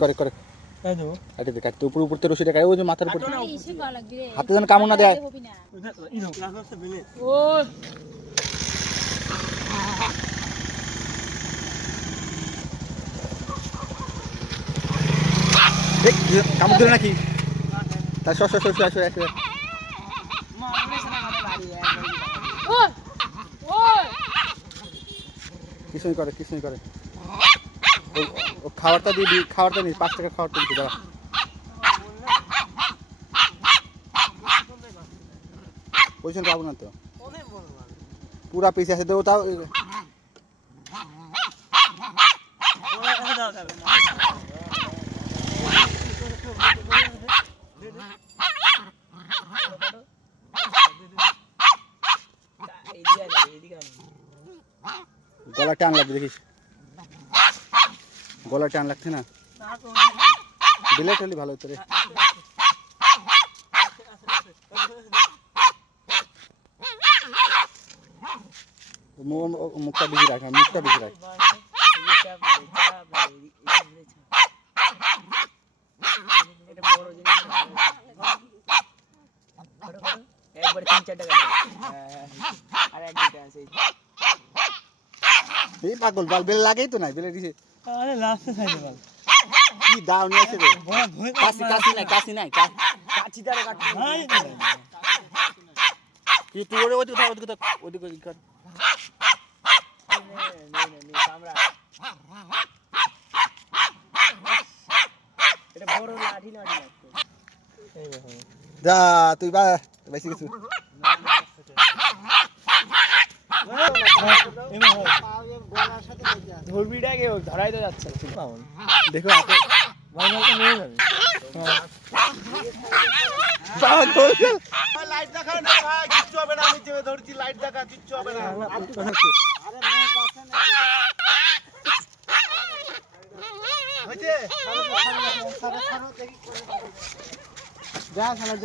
করে করে উপর উপর থেকে রশিটা ওই যে মাথার উপর হাতে যেন কামড় না দেয়। কামড় দিল নাকি তার কিছুই করে ও খাবারটা দিবি, খাবারটা নিস, 5 টাকা খাবারটা দিতে দাও। পজিশন পাবো না তো, পুরা পিছে আছে দেবো তাও। গলা টান লাগবে দেখিস, গলা টান লাগছে না, বিলেট হলে ভালো হতো রে। মুখটা বেশি রাখ, মুখটা বেশি রাখ। এই পাগল বাল বেল লাগেই তো নাই, বেলে দিছে। আরে লাস্টে সাইডে বাল কি দাও নিয়ে এসে রে। কাশি নাই কাচি দারে কাট কি তুই ওদিকে কর। আমরা এটা বড় লাঠি লাগছে। যা তুই বেশি কিছু ধরবিটাকে ধরাই তো যাচ্ছে দেখো লাইট দেখা না ভাই, কিচ্ছু হবে না। আমি যে ধরছি লাইট দেখা, কিচ্ছু হবে না। যা শালা